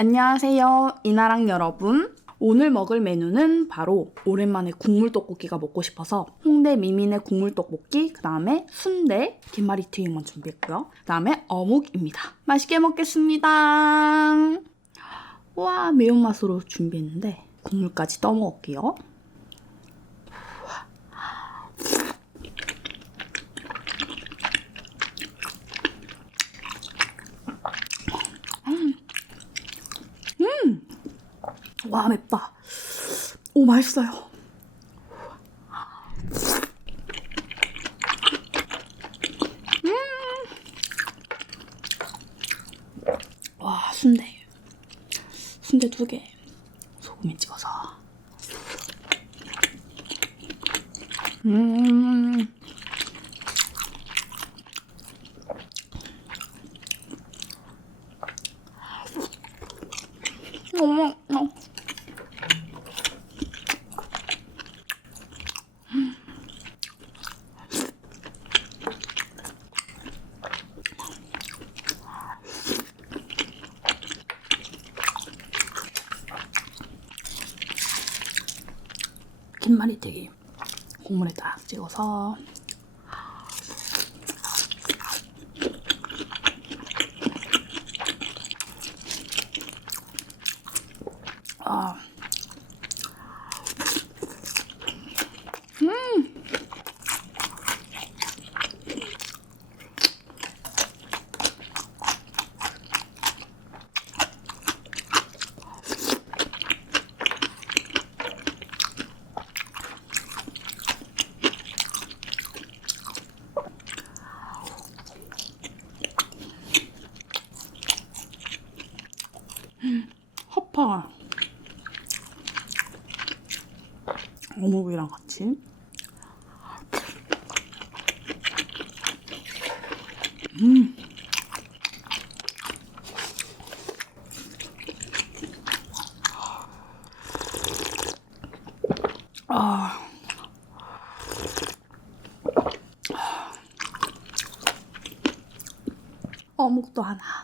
안녕하세요, 이나랑 여러분. 오늘 먹을 메뉴는 바로 오랜만에 국물 떡볶이가 먹고 싶어서 홍대 미민의 국물 떡볶이, 그 다음에 순대, 김말이 튀김만 준비했고요. 그 다음에 어묵입니다. 맛있게 먹겠습니다. 와, 매운맛으로 준비했는데 국물까지 떠 먹을게요. 와, 맵다. 오, 맛있어요. 음. 와, 순대. 순대 두 개. 소금에 찍어서. 음. 어머, 어. 김말이튀김 국물에 딱 찍어서 어묵이랑 같이 음. 아. 어묵도 하나.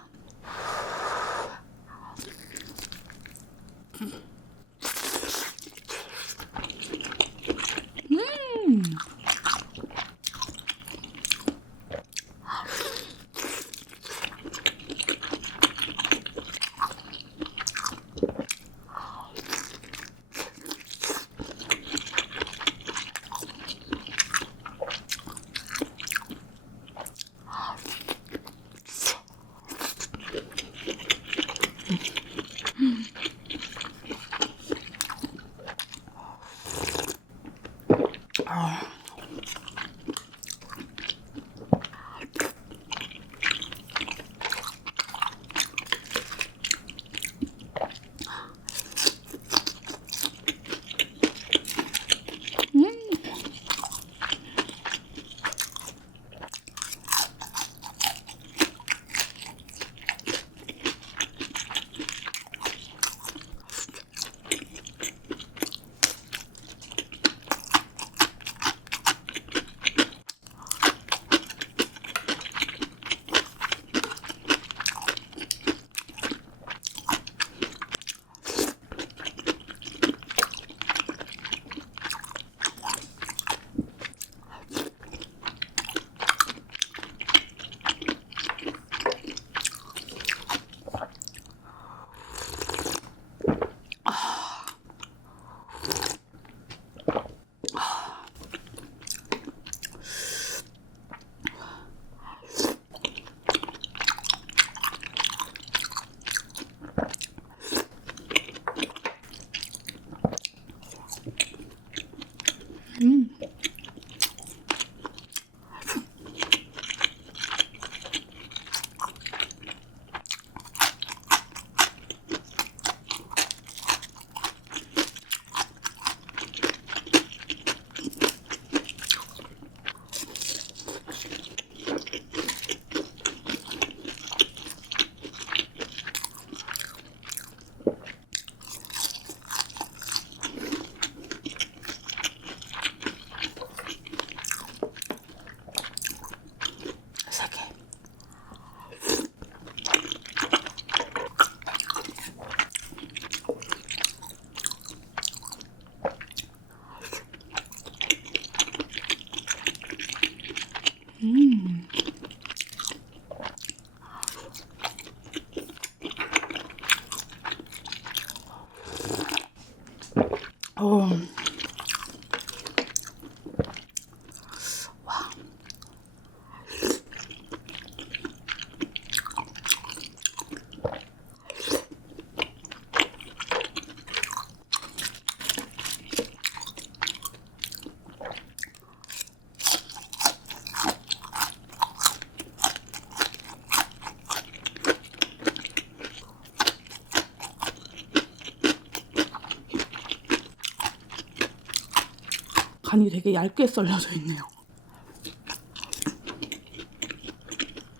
간이 되게 얇게 썰려져 있네요.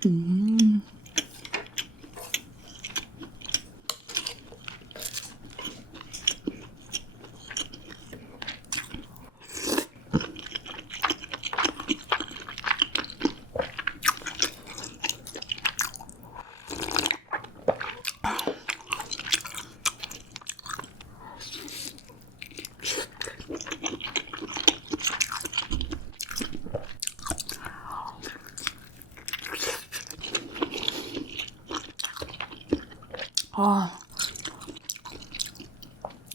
음. 아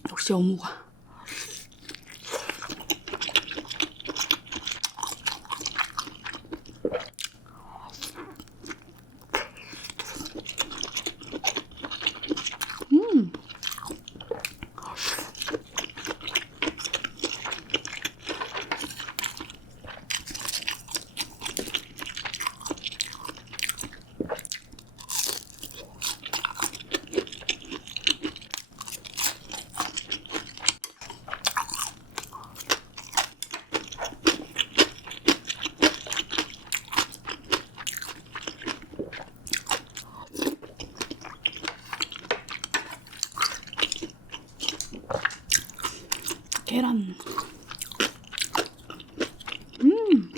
역시 어묵아 음 계란 음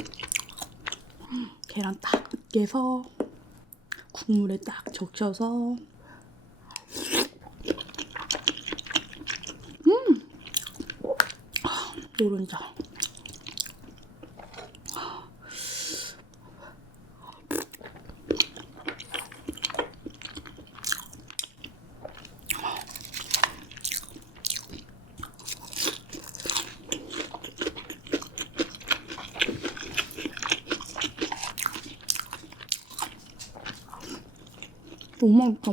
계란 딱 으 깨서 국물에 딱 적셔서. 음! 노른자 너무 맛있다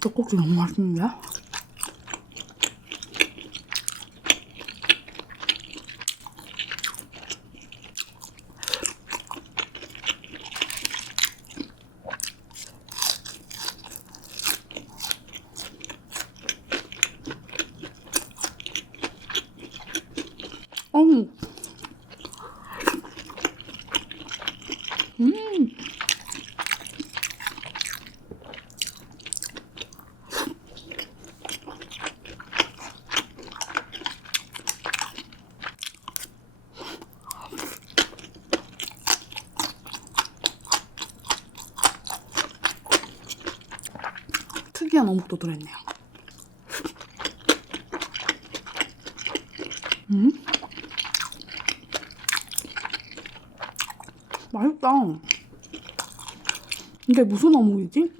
떡볶이 너무 맛있는데? 어우. 음. 특이한 어묵도 들어있네요. 음? 맛있다. 이게 무슨 어묵이지?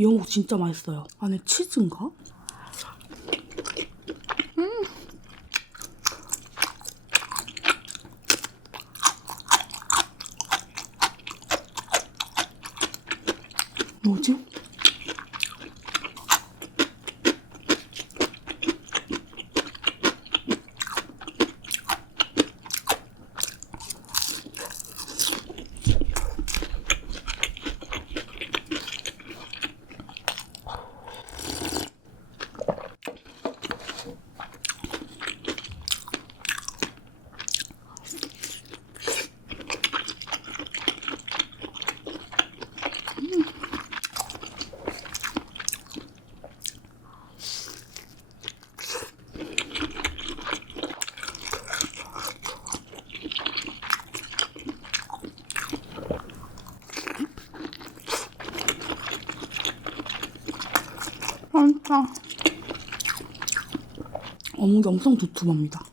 이 어묵 진짜 맛있어요. 안에 치즈인가? 뭐지? 진짜 엄청 두툼합니다.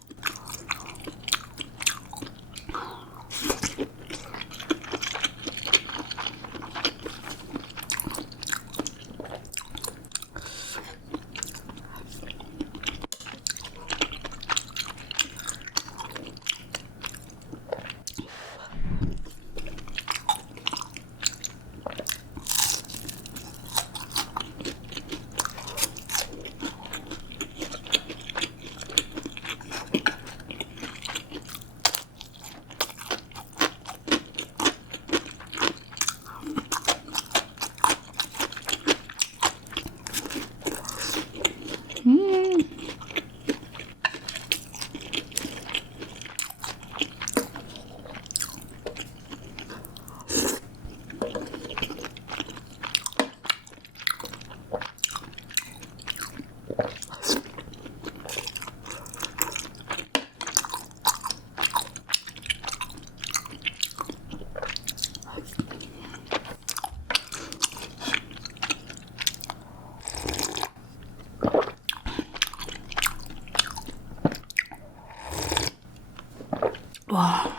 와.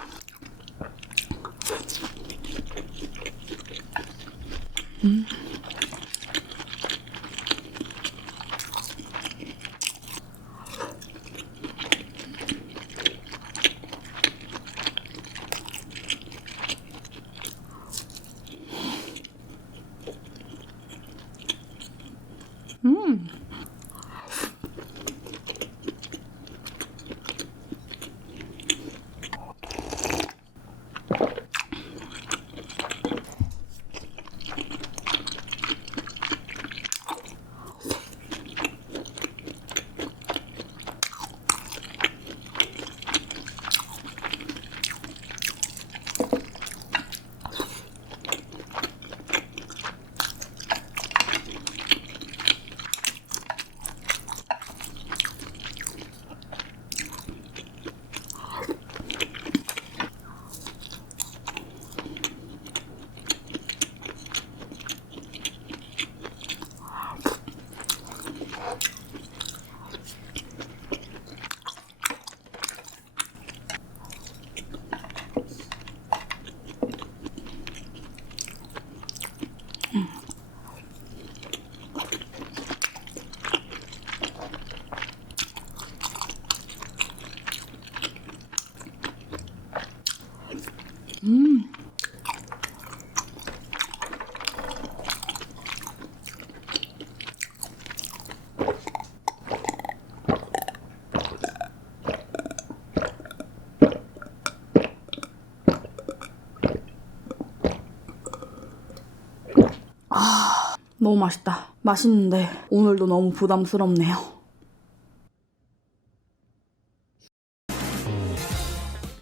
너무 맛있다. 맛있는데 오늘도 너무 부담스럽네요.